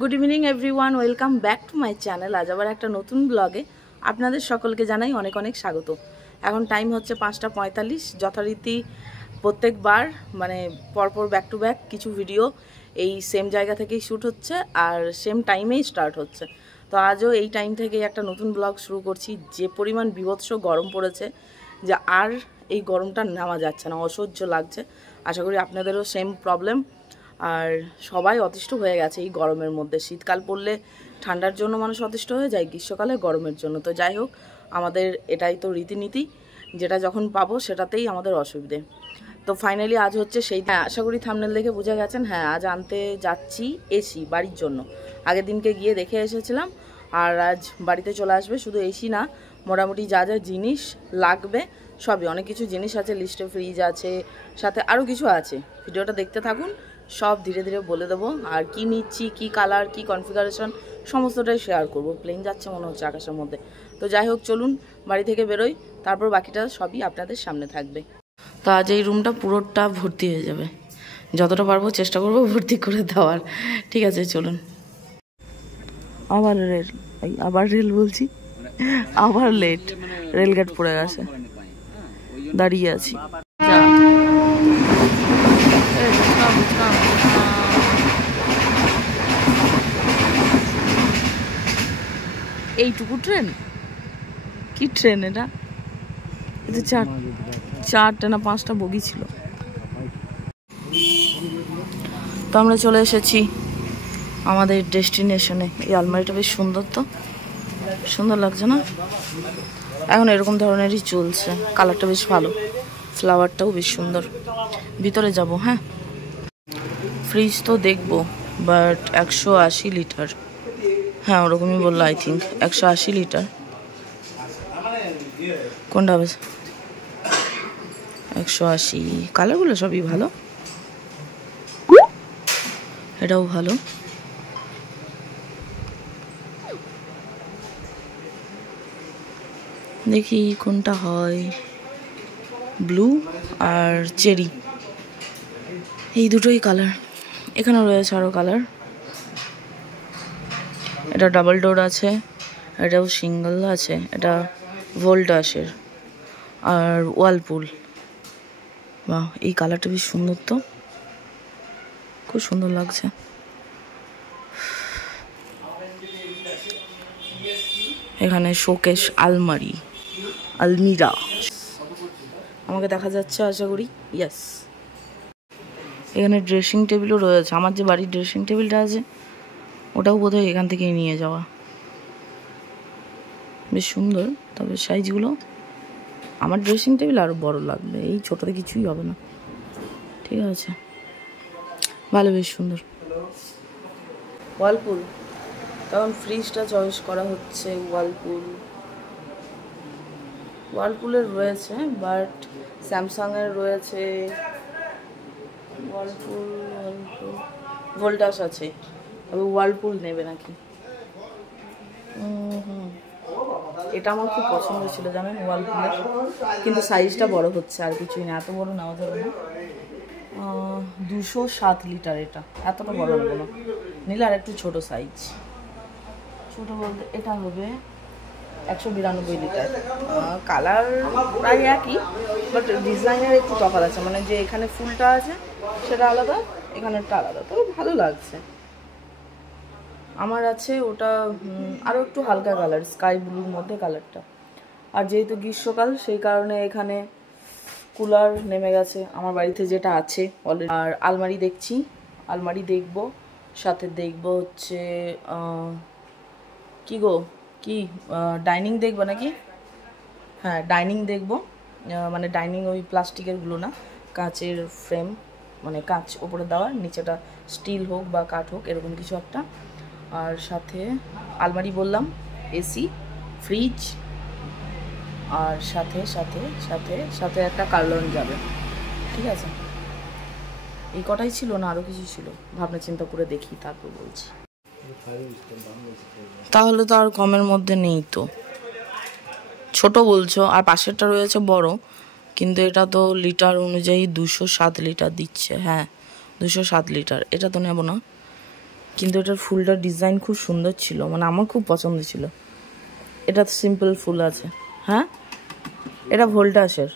Good evening everyone, welcome back to my channel. আজ আবার একটা নতুন ব্লগে আপনাদের সকলকে জানাই অনেক অনেক স্বাগত। এখন টাইম হচ্ছে 5:45। যথারীতি প্রত্যেকবার মানে পরপর ব্যাক টু ব্যাক কিছু ভিডিও এই সেম জায়গা থেকেই শ্যুট হচ্ছে আর সেম টাইমেই স্টার্ট হচ্ছে। তো আজও এই টাইম থেকেই একটা নতুন ব্লগ শুরু করছি। যে পরিমাণ বীভৎস গরম পড়েছে যে আর এই গরমটা নামা যাচ্ছে না, অসহ্য লাগছে। আশা করি আপনাদেরও সেম প্রবলেম। আর সবাই অতিষ্ঠ হয়ে গেছে এই গরমের মধ্যে। শীতকাল পড়লে ঠান্ডার জন্য মানুষ অতিষ্ঠ হয়ে যায়, গ্রীষ্মকালে গরমের জন্য। তো যাই হোক, আমাদের এটাই তো রীতিনীতি, যেটা যখন পাবো সেটাতেই আমাদের অসুবিধে। তো ফাইনালি আজ হচ্ছে সেই, হ্যাঁ আশা করি থাম্বনেল দেখে বুঝে গেছেন। হ্যাঁ, আজ আনতে যাচ্ছি এসি বাড়ির জন্য। আগের দিনকে গিয়ে দেখে এসেছিলাম আর আজ বাড়িতে চলে আসবে। শুধু এসি না, মোটামুটি যা যা জিনিস লাগবে সবই, অনেক কিছু জিনিস আছে লিস্টে, ফ্রিজ আছে, সাথে আরও কিছু আছে। ভিডিওটা দেখতে থাকুন, সব ধীরে ধীরে বলে দেবো। আর কি নিচ্ছি, কি কালার, কি কনফিগারেশন, সমস্তটাই শেয়ার করব। প্লেন যাচ্ছে মনে হচ্ছে আকাশের মধ্যে। তো যাই হোক, চলুন বাড়ি থেকে বেরোই, তারপর বাকিটা সবই আপনাদের সামনে থাকবে। তো আজ এই রুমটা পুরোটা ভর্তি হয়ে যাবে, যতটা পারবো চেষ্টা করবো ভর্তি করে দেওয়ার। ঠিক আছে, চলুন। আবার রেল বলছি, আবার লেট। রেলগেট পড়ে গেছে, দাঁড়িয়ে আছি। এইটুকু ট্রেন? কি ট্রেন এটা? এটা চারটে না পাঁচটা বগি ছিল। তো আমরা চলে এসেছি আমাদের ডেস্টিনেশনে। এই আলমারিটা বেশ সুন্দর, তো সুন্দর লাগছে না? এখন এরকম ধরনেরই চলছে, কালারটা বেশ ভালো, ফ্লাওয়ারটাও বেশ সুন্দর। ভিতরে যাব। হ্যাঁ, ফ্রিজ তো দেখবো, বাট 180 লিটার। হ্যাঁ, ওরকমই বললো, আই থিঙ্ক 180 লিটার। কোনটা হবে? 180। কালারগুলো সবই ভালো, এটাও ভালো। দেখি কোনটা হয়। ব্লু আর চেরি, এই দুটোই কালার। এখানে রয়েছে আরও কালার। এটা ডাবল ডোর আছে, এটাও সিঙ্গেল আছে। এটা ভোল্টাসের আর ওয়ালপুল। বাহ, এই কালারটা বেশ সুন্দর, তো খুব সুন্দর লাগছে। এখানে শোকেস, আলমারি, আলমিরা আমাকে দেখা যাচ্ছে আশা করি। ইয়েস, এখানে ড্রেসিং টেবিলও রয়েছে। আমার যে বাড়ির ড্রেসিং টেবিলটা আছে ওটাও বোধহয় এখান থেকেই নিয়ে যাওয়া। বেশ সুন্দর, তবে সাইজগুলো আমার ড্রেসিং টেবিল আরও বড় লাগবে, এই ছোটোতে কিছুই হবে না। ঠিক আছে, ভালো, বেশ সুন্দর। ওয়ালপুল, তখন ফ্রিজটা চয়েস করা হচ্ছে। ওয়ালপুলের রয়েছে, বাট স্যামসাংয়ের রয়েছে। ওয়ালপুল ভোল্টাস আছে, তবে ওয়ালপুল নেবে নাকি? এটা আমার খুব পছন্দ ছিল জানেন, ওয়ালপুলের, কিন্তু সাইজটা বড় হচ্ছে, আর কিছুই না। এত বড় নেওয়া যাবে না। 207 লিটার, এটা এতটা বড় নেবো না, নিলে আর একটু ছোট সাইজ। ছোট বলতে এটা হবে 192 লিটার। কালার প্রায় একই, বাট ডিজাইনের একটু তফাৎ আছে। মানে যে এখানে ফুলটা আছে সেটা আলাদা, এখানেরটা আলাদা, তবে ভালো লাগছে। আমার আছে ওটা আরও একটু হালকা কালার, স্কাই ব্লুর মধ্যে কালারটা। আর যেহেতু গ্রীষ্মকাল, সেই কারণে এখানে কুলার নেমে গেছে আমার বাড়িতে, যেটা আছে অলরেডি। আর আলমারি দেখছি, আলমারি দেখবো, সাথে দেখবো হচ্ছে কি গো, কি ডাইনিং দেখবো নাকি? হ্যাঁ, ডাইনিং দেখবো। মানে ডাইনিং ওই প্লাস্টিকেরগুলো না, কাচের ফ্রেম, মানে কাচ ওপরে দেওয়ার, নিচেটা স্টিল হোক বা কাঠ হোক, এরকম কিছু একটা। আর সাথে আলমারি বললাম, এসি, ফ্রিজ, আর সাথে সাথে সাথে সাথে একটা কার্লন যাবে। ঠিক আছে, এই কটাই ছিল না আরও কিছু ছিল? ভাবনা চিন্তা করে দেখি, তারপর বলছি। তাহলে তো আর কমের মধ্যে নেই তো। ছোট বলছো, আর পাশেরটা রয়েছে বড়, কিন্তু এটা তো লিটার অনুযায়ী 207 লিটার দিচ্ছে। হ্যাঁ, 207 লিটার। এটা তো নেব না, কিন্তু এটার ফুলটার ডিজাইন খুব সুন্দর ছিল, মানে আমার খুব পছন্দ ছিল। এটা সিম্পল ফুল আছে। হ্যাঁ, এটা ভোল্টাসের,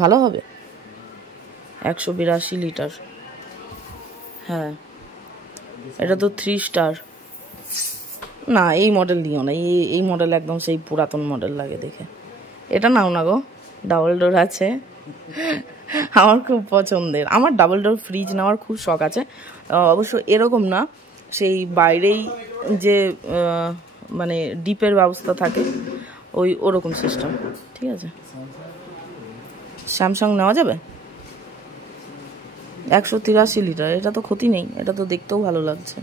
ভালো হবে। 182 লিটার। হ্যাঁ, এটা তো 3 স্টার। না, এই মডেল নিও না, এই মডেল একদম সেই পুরাতন মডেল লাগে দেখে। এটা নাও না গো, ডাবল ডোর আছে, আমার খুব পছন্দের। আমার ডাবল ডোর ফ্রিজ নেওয়ার খুব শখ আছে, অবশ্য এরকম না, সেই বাইরেই যে মানে ডিপের ব্যবস্থা থাকে ওরকম সিস্টেম। ঠিক আছে, স্যামসাং নেওয়া যাবে। 183 লিটার। এটা তো ক্ষতি নেই, এটা তো দেখতেও ভালো লাগছে।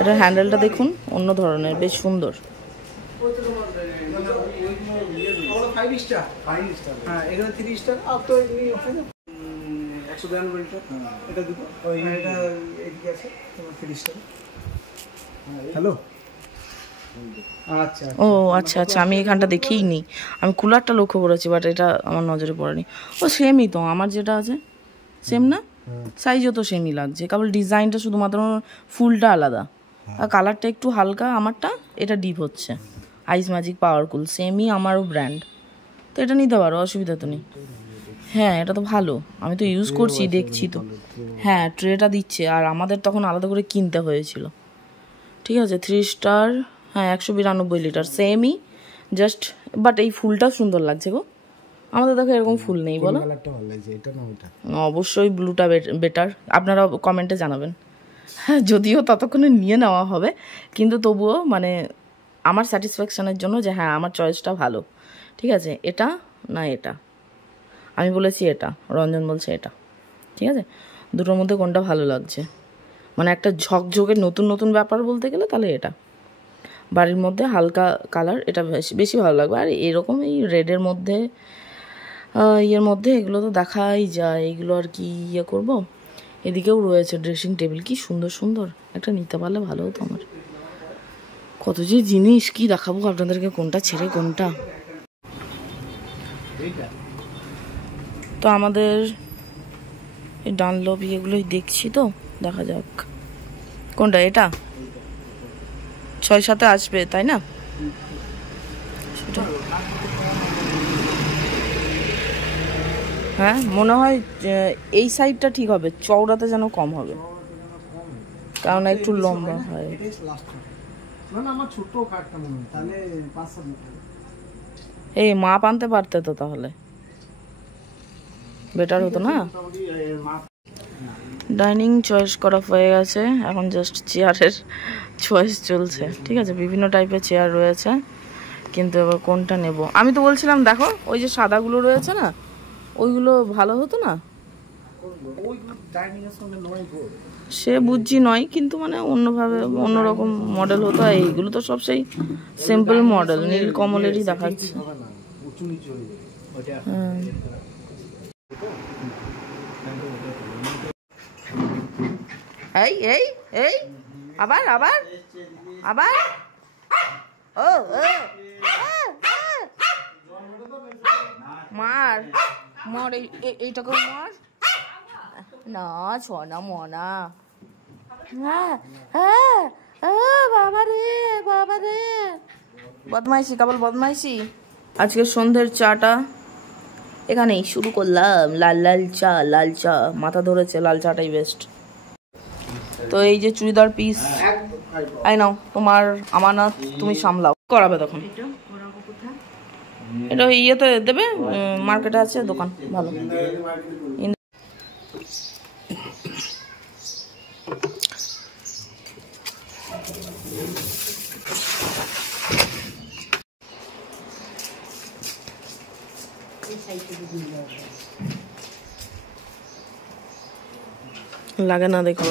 এটার হ্যান্ডেলটা দেখুন, অন্য ধরনের, বেশ সুন্দর। ও আচ্ছা আচ্ছা, আমি এখানটা দেখেই নি, আমি কুলারটা লক্ষ্য করেছি, বাট এটা আমার নজরে পড়েনি। ও সেমই তো আমার যেটা আছে, সেম না? সাইজও তো সেমই লাগছে, কেবল ডিজাইনটা শুধুমাত্র ফুলটা আলাদা, আর কালারটা একটু হালকা আমারটা, এটা ডিপ হচ্ছে। আইস ম্যাজিক পাওয়ারকুল, সেমই আমারও ব্র্যান্ড, তো এটা নিতে পারো, অসুবিধা তো নেই। হ্যাঁ, এটা তো ভালো, আমি তো ইউজ করছি, দেখছি তো। হ্যাঁ, ট্রেটা দিচ্ছে, আর আমাদের তখন আলাদা করে কিনতে হয়েছিল। ঠিক আছে, 3 স্টার। হ্যাঁ, 192 লিটার, সেমই, জাস্ট বাট এই ফুলটাও সুন্দর লাগছে গো। আমাদের দেখো এরকম ফুল নেই, বলো। অবশ্যই ব্লুটা বেটার, আপনারা কমেন্টে জানাবেন। হ্যাঁ, যদিও ততক্ষণে নিয়ে নেওয়া হবে, কিন্তু তবুও মানে আমার স্যাটিসফ্যাকশানের জন্য যে হ্যাঁ আমার চয়েসটা ভালো। ঠিক আছে, এটা না এটা, আমি বলেছি এটা, রঞ্জন বলছে এটা। ঠিক আছে, দুটোর মধ্যে কোনটা ভালো লাগছে, মানে একটা ঝকঝকে নতুন নতুন ব্যাপার বলতে গেলে তাহলে এটা। বাড়ির মধ্যে হালকা কালার, এটা বেশি ভালো লাগবে। আর এরকম এই রেডের মধ্যে, ইয়ের মধ্যে এগুলো তো দেখাই যায়, এগুলো আর কি ইয়ে করব। এদিকেও রয়েছে ড্রেসিং টেবিল, কি সুন্দর সুন্দর, একটা নিতে পারলে ভালো হতো আমার। কত যে জিনিস, কি দেখাবো আপনাদেরকে, কোনটা ছেড়ে কোনটা। তো আমাদের এই ডানলপ এগুলোই দেখছি, তো দেখা যাক কোনটা। এটা 6-7 আসবে, তাই না? সেটা হ্যাঁ, মনে হয় এই সাইডটা ঠিক হবে, চওড়াতে যেন কম হবে, কারণ একটু লম্বা হয়। এই মাপ আনতে পারতে তো, তাহলে বেটার হতো না। ডাইনিং চয়েস করা হয়ে গেছে, এখন জাস্ট চেয়ারের চয়েস চলছে। ঠিক আছে, বিভিন্ন টাইপের চেয়ার রয়েছে, কিন্তু এবার কোনটা নেব। আমি তো বলছিলাম দেখো, ওই যে সাদাগুলো রয়েছে না, ওইগুলো ভালো হতো না। সে বুঝছি নয়, কিন্তু মানে অন্যভাবে অন্যরকম মডেল হতো। এইগুলো তো সব সেই সিম্পল মডেল, নীল কমলেরই দেখাচ্ছে। এই এই এই আবার আবার আবার ও মার মর, এইটাকে মার না, ছনা মনা। হ্যাঁ হ্যাঁ, বাবা রে বাবা রে, বদমাইশি, কেবল বদমাইশি। আজকে সন্ধ্যের চাটা এখানেই শুরু করলাম, লাল চা, মাথা ধরেছে, লাল চাটাই বেস্ট। তো এই যে চুড়িদার পিস, আই নাও, তোমার আমানত, তুমি সামলাও। করাবে তখন এটা ইয়েতে দেবে, মার্কেটে আছে দোকান ভালো। লাগে না, দেখো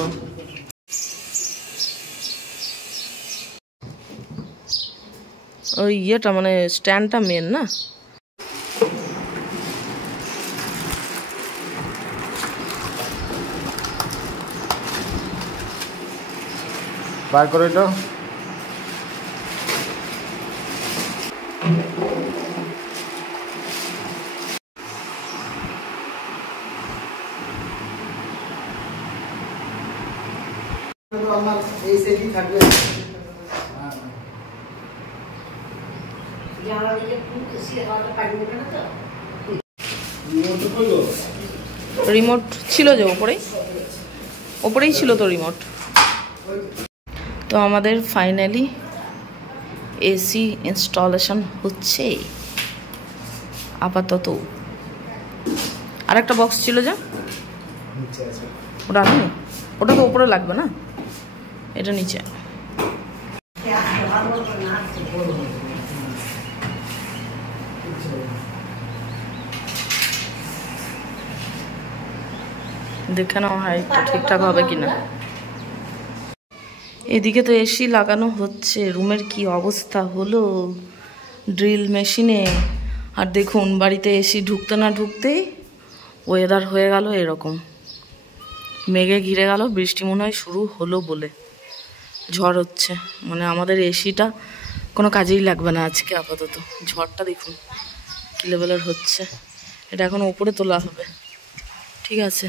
ওই ইয়েটা মানে স্ট্যান্ডটা মেন না। বার করে এটা আমার এই সেটই থাকবে। রিমোট ছিল যে ওপরেই ছিল তো রিমোট। তো আমাদের ফাইনালি এসি ইনস্টলেশন হচ্ছে আপাতত। আর একটা বক্স ছিল যা, ওটা নেই, ওটা তো উপরে লাগবে না, এটা নিচে। দেখে নাও হাইটটা ঠিকঠাক হবে কিনা। এদিকে তো এসি লাগানো হচ্ছে, রুমের কি অবস্থা হলো ড্রিল মেশিনে। আর দেখুন বাড়িতে এসি ঢুকতে না ঢুকতেই ওয়েদার হয়ে গেল এরকম, মেঘে ঘিরে গেল, বৃষ্টি মনে হয় শুরু হলো বলে। ঝড় হচ্ছে, মানে আমাদের এসিটা কোনো কাজেই লাগবে না আজকে আপাতত। ঝড়টা দেখুন কী লেভেলের হচ্ছে। এটা এখন উপরে তোলা হবে, ঠিক আছে।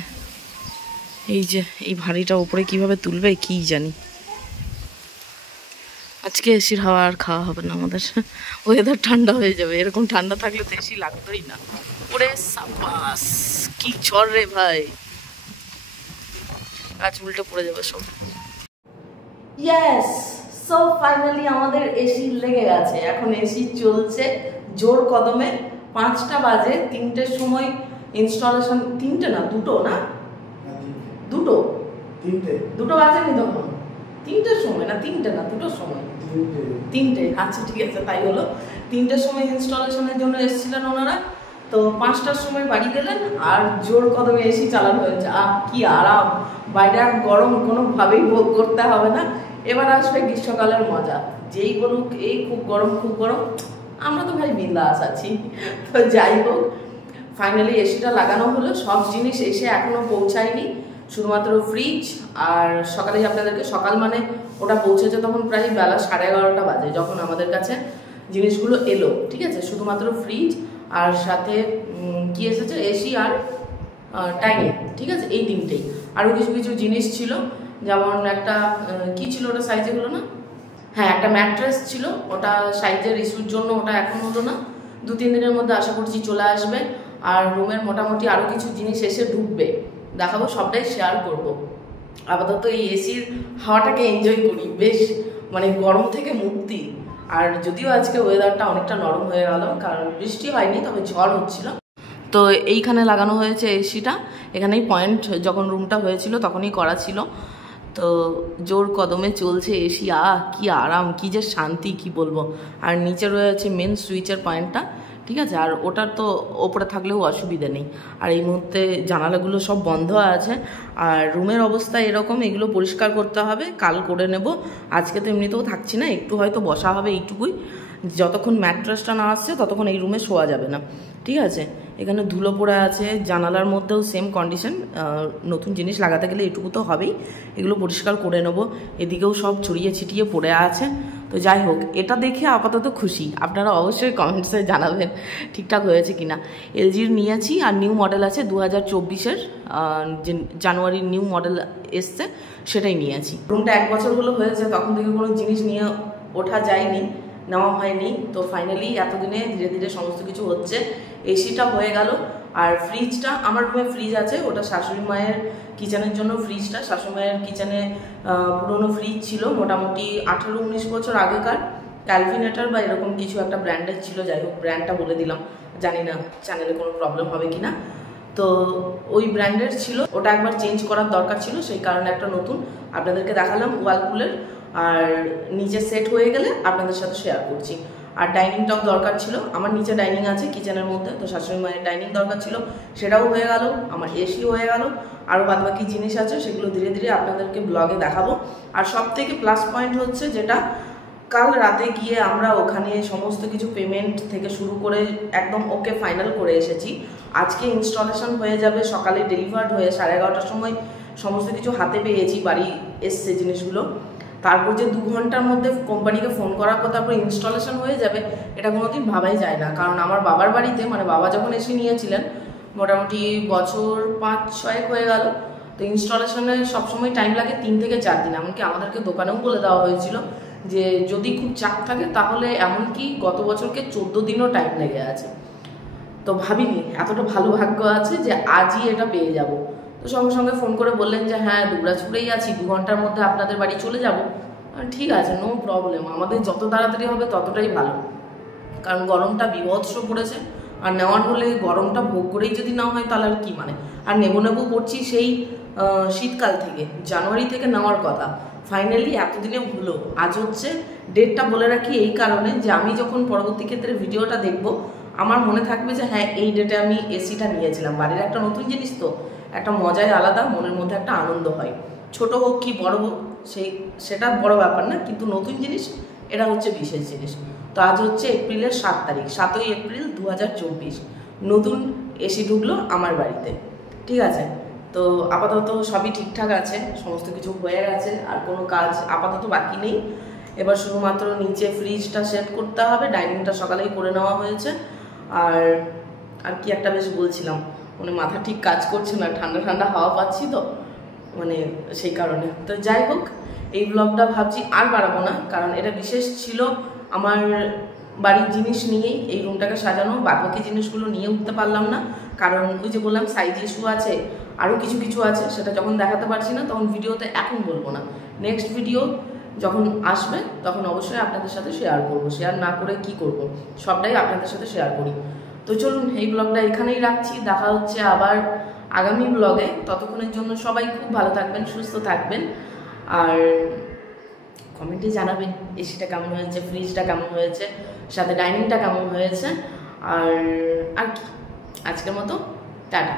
এই যে এই ভারীটা উপরে কিভাবে তুলবে কি জানি। আজকে এসির হাওয়া আর খাওয়া হবে না আমাদের, ওয়েদার ঠান্ডা হয়ে যাবে। এরকম ঠান্ডা থাকলে তো এসি লাগতোই না। ওরে সাবাস, কি ঝড় রে ভাই, গাছ উল্টে পড়ে যাবে সব। ইয়েস, সো ফাইনালি আমাদের এসি লেগে গেছে। এখন এসি চলছে জোর কদমে। 5টা বাজে, 3টের সময় ইনস্টলেশন। 3টে না, 2টো না, 2টো বাজেনি তখন। 3টের সময় না, 3টে না, 2টোর সময়, 3টে। আচ্ছা ঠিক আছে, তাই হলো। 3টের সময় ইনস্টলেশনের জন্য এসেছিলেন ওনারা, তো 5টার সময় বাড়ি গেলেন আর জোর কদমে এসি চালানো হয়েছে। কি আরাম, বাইরে আর গরম কোনোভাবেই ভোগ করতে হবে না। এবার আসবে গ্রীষ্মকালের মজা। যেই বলুক এই খুব গরম খুব গরম, আমরা তো ভাই বিন্দাস আছি। তো যাই হোক, ফাইনালি এসিটা লাগানো হলো। সব জিনিস এসে এখনো পৌঁছায়নি, শুধুমাত্র ফ্রিজ। আর সকালে আপনাদেরকে, সকাল মানে ওটা পৌঁছেছে তখন প্রায় বেলা 11:30 বাজে যখন আমাদের কাছে জিনিসগুলো এলো, ঠিক আছে। শুধুমাত্র ফ্রিজ আর সাথে কি এসেছে, এসি আর টাইম, ঠিক আছে, এই 3টেই। আরও কিছু কিছু জিনিস ছিল, যেমন একটা কি ছিল ওটা সাইজে হলো না, হ্যাঁ একটা ম্যাট্রেস ছিল, ওটা সাইজের ইস্যুর জন্য ওটা এখন হলো না। 2-3 দিনের মধ্যে আশা করছি চলে আসবে। আর রুমের মোটামুটি আরও কিছু জিনিস এসে ঢুকবে, দেখাবো, সবটাই শেয়ার করব। আপাতত এই এসির হাওয়াটাকে এনজয় করি, বেশ মানে গরম থেকে মুক্তি। আর যদিও আজকে ওয়েদারটা অনেকটা নরম হয়ে গেল, কারণ বৃষ্টি হয়নি, তবে ঝড় হচ্ছিল। তো এইখানে লাগানো হয়েছে এসিটা, এখানেই পয়েন্ট যখন রুমটা হয়েছিল তখনই করা ছিল। তো জোর কদমে চলছে এসি, কি আরাম, কি যে শান্তি, কি বলবো। আর নিচে রয়েছে মেন সুইচের পয়েন্টটা, ঠিক আছে। আর ওটার তো ওপরে থাকলেও অসুবিধা নেই। আর এই মুহূর্তে জানালাগুলো সব বন্ধ আছে। আর রুমের অবস্থা এরকম, এগুলো পরিষ্কার করতে হবে, কাল করে নেব। আজকে তো এমনিতেও থাকছি না, একটু হয়তো বসা হবে এইটুকুই। যতক্ষণ ম্যাট্রেসটা না আসছে ততক্ষণ এই রুমে শোয়া যাবে না, ঠিক আছে। এখানে ধুলো পড়ে আছে, জানালার মধ্যেও সেম কন্ডিশন। নতুন জিনিস লাগাতে গেলে এটুকু তো হবেই, এগুলো পরিষ্কার করে নেব। এদিকেও সব ছড়িয়ে ছিটিয়ে পড়ে আছে। তো যাই হোক, এটা দেখে আপাতত খুশি। আপনারা অবশ্যই কমেন্টসে জানাবেন ঠিকঠাক হয়েছে কিনা। এলজির নিয়েছি, আর নিউ মডেল আছে 2024-এর, যে জানুয়ারির নিউ মডেল এসছে সেটাই নিয়েছি। রুমটা 1 বছর হলো হয়েছে, তখন থেকে কোনো জিনিস নিয়ে ওঠা যায়নি, নেওয়া হয়নি। তো ফাইনালি এতদিনে ধীরে ধীরে সমস্ত কিছু হচ্ছে। এসিটা হয়ে গেল। আর ফ্রিজটা, আমার রুমে ফ্রিজ আছে, ওটা শাশুড়ি মায়ের কিচেনের জন্য ফ্রিজটা। শাশুড়ি মায়ের কিচেনে পুরোনো ফ্রিজ ছিল, মোটামুটি 18-19 বছর আগেকার, ক্যালভিনেটার বা এরকম কিছু একটা ব্র্যান্ডের ছিল। যাই হোক, ব্র্যান্ডটা বলে দিলাম, জানি না চ্যানেলে কোনো প্রবলেম হবে কি না। তো ওই ব্র্যান্ডের ছিল, ওটা একবার চেঞ্জ করার দরকার ছিল, সেই কারণে একটা নতুন আপনাদেরকে দেখালাম ওয়ালপুলের। আর নিচে সেট হয়ে গেলে আপনাদের সাথে শেয়ার করছি। আর ডাইনিংটাও দরকার ছিল, আমার নিচে ডাইনিং আছে কিচেনের মধ্যে, তো শাশুড়ি মায়ের ডাইনিং দরকার ছিল, সেটাও হয়ে গেল। আমার এসি হয়ে গেল। আরও বাদবাকি জিনিস আছে, সেগুলো ধীরে ধীরে আপনাদেরকে ব্লগে দেখাবো। আর সব থেকে প্লাস পয়েন্ট হচ্ছে যেটা, কাল রাতে গিয়ে আমরা ওখানে সমস্ত কিছু পেমেন্ট থেকে শুরু করে একদম ওকে ফাইনাল করে এসেছি। আজকে ইনস্টলেশন হয়ে যাবে, সকালে ডেলিভার্ড হয়ে 11:30টার সময় সমস্ত কিছু হাতে পেয়েছি, বাড়ি এসছে জিনিসগুলো। তারপর যে 2 ঘন্টার মধ্যে কোম্পানিকে ফোন করার পর তারপর ইনস্টলেশন হয়ে যাবে, এটা কোনোদিন ভাবাই যায় না। কারণ আমার বাবার বাড়িতে, মানে বাবা যখন এসে নিয়েছিলেন, মোটামুটি বছর 5-6 হয়ে গেল, তো ইনস্টলেশনে সবসময় টাইম লাগে 3 থেকে 4 দিন। এমনকি আমাদেরকে দোকানেও বলে দেওয়া হয়েছিল যে যদি খুব চাপ থাকে তাহলে এমনকি গত বছরকে 14 দিনও টাইম লেগে আছে। তো ভাবিনি এতটা ভালো ভাগ্য আছে যে আজই এটা পেয়ে যাব। তো সঙ্গে সঙ্গে ফোন করে বললেন যে হ্যাঁ দুবরাজপুরেই আছি, 2 ঘন্টার মধ্যে আপনাদের বাড়ি চলে যাব। ঠিক আছে, নো প্রবলেম, আমাদের যত তাড়াতাড়ি হবে ততটাই ভালো, কারণ গরমটা বিভৎস পড়েছে। আর নেওয়ার হলে গরমটা ভোগ করেই যদি না হয় তাহলে আর কি মানে। আর নেবো করছি সেই শীতকাল থেকে, জানুয়ারি থেকে নেওয়ার কথা, ফাইনালি এতদিনে হলো। আজ হচ্ছে ডেটটা বলে রাখি এই কারণে যে আমি যখন পরবর্তী ক্ষেত্রে ভিডিওটা দেখব আমার মনে থাকবে যে হ্যাঁ এই ডেটে আমি এসিটা নিয়েছিলাম। বাড়ির একটা নতুন জিনিস তো একটা মজাই আলাদা, মনের মধ্যে একটা আনন্দ হয়, ছোট হোক কি বড় হোক সেটা বড় ব্যাপার না, কিন্তু নতুন জিনিস এটা হচ্ছে বিশেষ জিনিস। তো আজ হচ্ছে এপ্রিলের 7 তারিখ, 7ই এপ্রিল 2024, নতুন এসি ঢুকলো আমার বাড়িতে। ঠিক আছে, তো আপাতত সবই ঠিকঠাক আছে, সমস্ত কিছু হয়ে গেছে, আর কোনো কাজ আপাতত বাকি নেই। এবার শুধুমাত্র নিচে ফ্রিজটা সেট করতে হবে, ডাইনিংটা সকালেই করে নেওয়া হয়েছে। আর কি একটা বেশ বলছিলাম, মানে মাথা ঠিক কাজ করছে না, ঠান্ডা ঠান্ডা হাওয়া পাচ্ছি তো মানে সেই কারণে। তো যাই হোক, এই ব্লগটা ভাবছি আর বাড়াবো না, কারণ এটা বিশেষ ছিল আমার বাড়ির জিনিস নিয়েই, এই রুমটাকে সাজানো। বাকি জিনিসগুলো নিয়ে উঠতে পারলাম না, কারণ ওই যে বললাম সাইজ ইস্যু আছে, আরও কিছু আছে, সেটা যখন দেখাতে পারছি না তখন ভিডিওতে এখন বলবো না। নেক্সট ভিডিও যখন আসবে তখন অবশ্যই আপনাদের সাথে শেয়ার করবো, শেয়ার না করে কি করব, সবটাই আপনাদের সাথে শেয়ার করি। তো চলুন এই ব্লগটা এখানেই রাখছি, দেখা হচ্ছে আবার আগামী ব্লগে। ততক্ষণের জন্য সবাই খুব ভালো থাকবেন, সুস্থ থাকবেন, আর কমেন্টে জানাবেন এসিটা কেমন হয়েছে, ফ্রিজটা কেমন হয়েছে, সাথে ডাইনিংটা কেমন হয়েছে। আর কি, আজকের মতো টাটা।